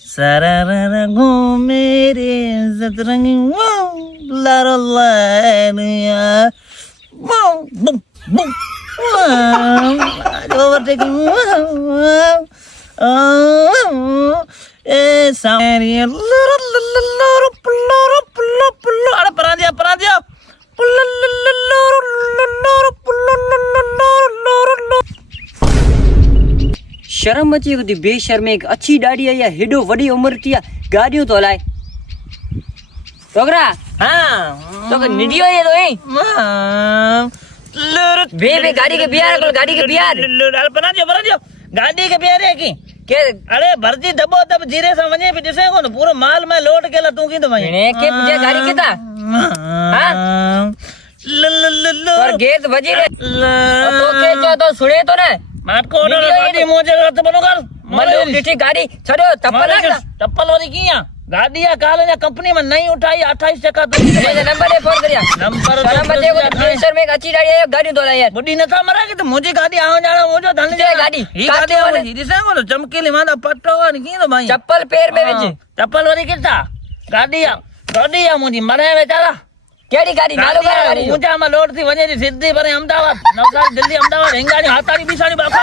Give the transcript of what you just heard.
सरर घूमे रे सतरंगी लारो लारिया बूम बूम overtaking ए सारी अरे परा दिया शर्म अची थी बेशर्म एक अच्छी दाढ़ी है या हेडो वडी उम्र थी गाड़ियों तो हलाए छोकरा हाँ तो निडियो ये तो है बे गाड़ी के बिहार गाड़ी के बिहार बना दियो गाड़ी के बिहार है की के अरे भरती दबो दब जीरे से वने पे दिसे को पूरो माल में लोड केला तू की तो भाई ने के जे गाड़ी केता हां और गेट बजी रे तो के जो तो सुने तो ने माट को ऑर्डर गाड़ी मोजे रात बनो कर मलो किसी गाड़ी छड़ो चप्पल वाली की या गाड़ी या काल या कंपनी में नहीं उठाई 28 टका तो नंबर दे फोन करिया नंबर दे को प्रेशर में अच्छी गाड़ी है गाड़ी दो यार बुड्ढी न था मरा के तो मुझे गाड़ी आओ जाना वो जो धन जे गाड़ी ही गाड़ी वाली दिसे को चमकीली मादा पट्टो वाली की तो भाई चप्पल पैर में विच चप्पल वाली किता गाड़ी या मुजी मरे बेचारा केड़ी गाड़ी नालो गाड़ी ऊंचा में लोड थी वने सिद्धि पर अहमदाबाद नवसारी दिल्ली अहमदाबाद हिंगानी हाथारी बिसाड़ी बापा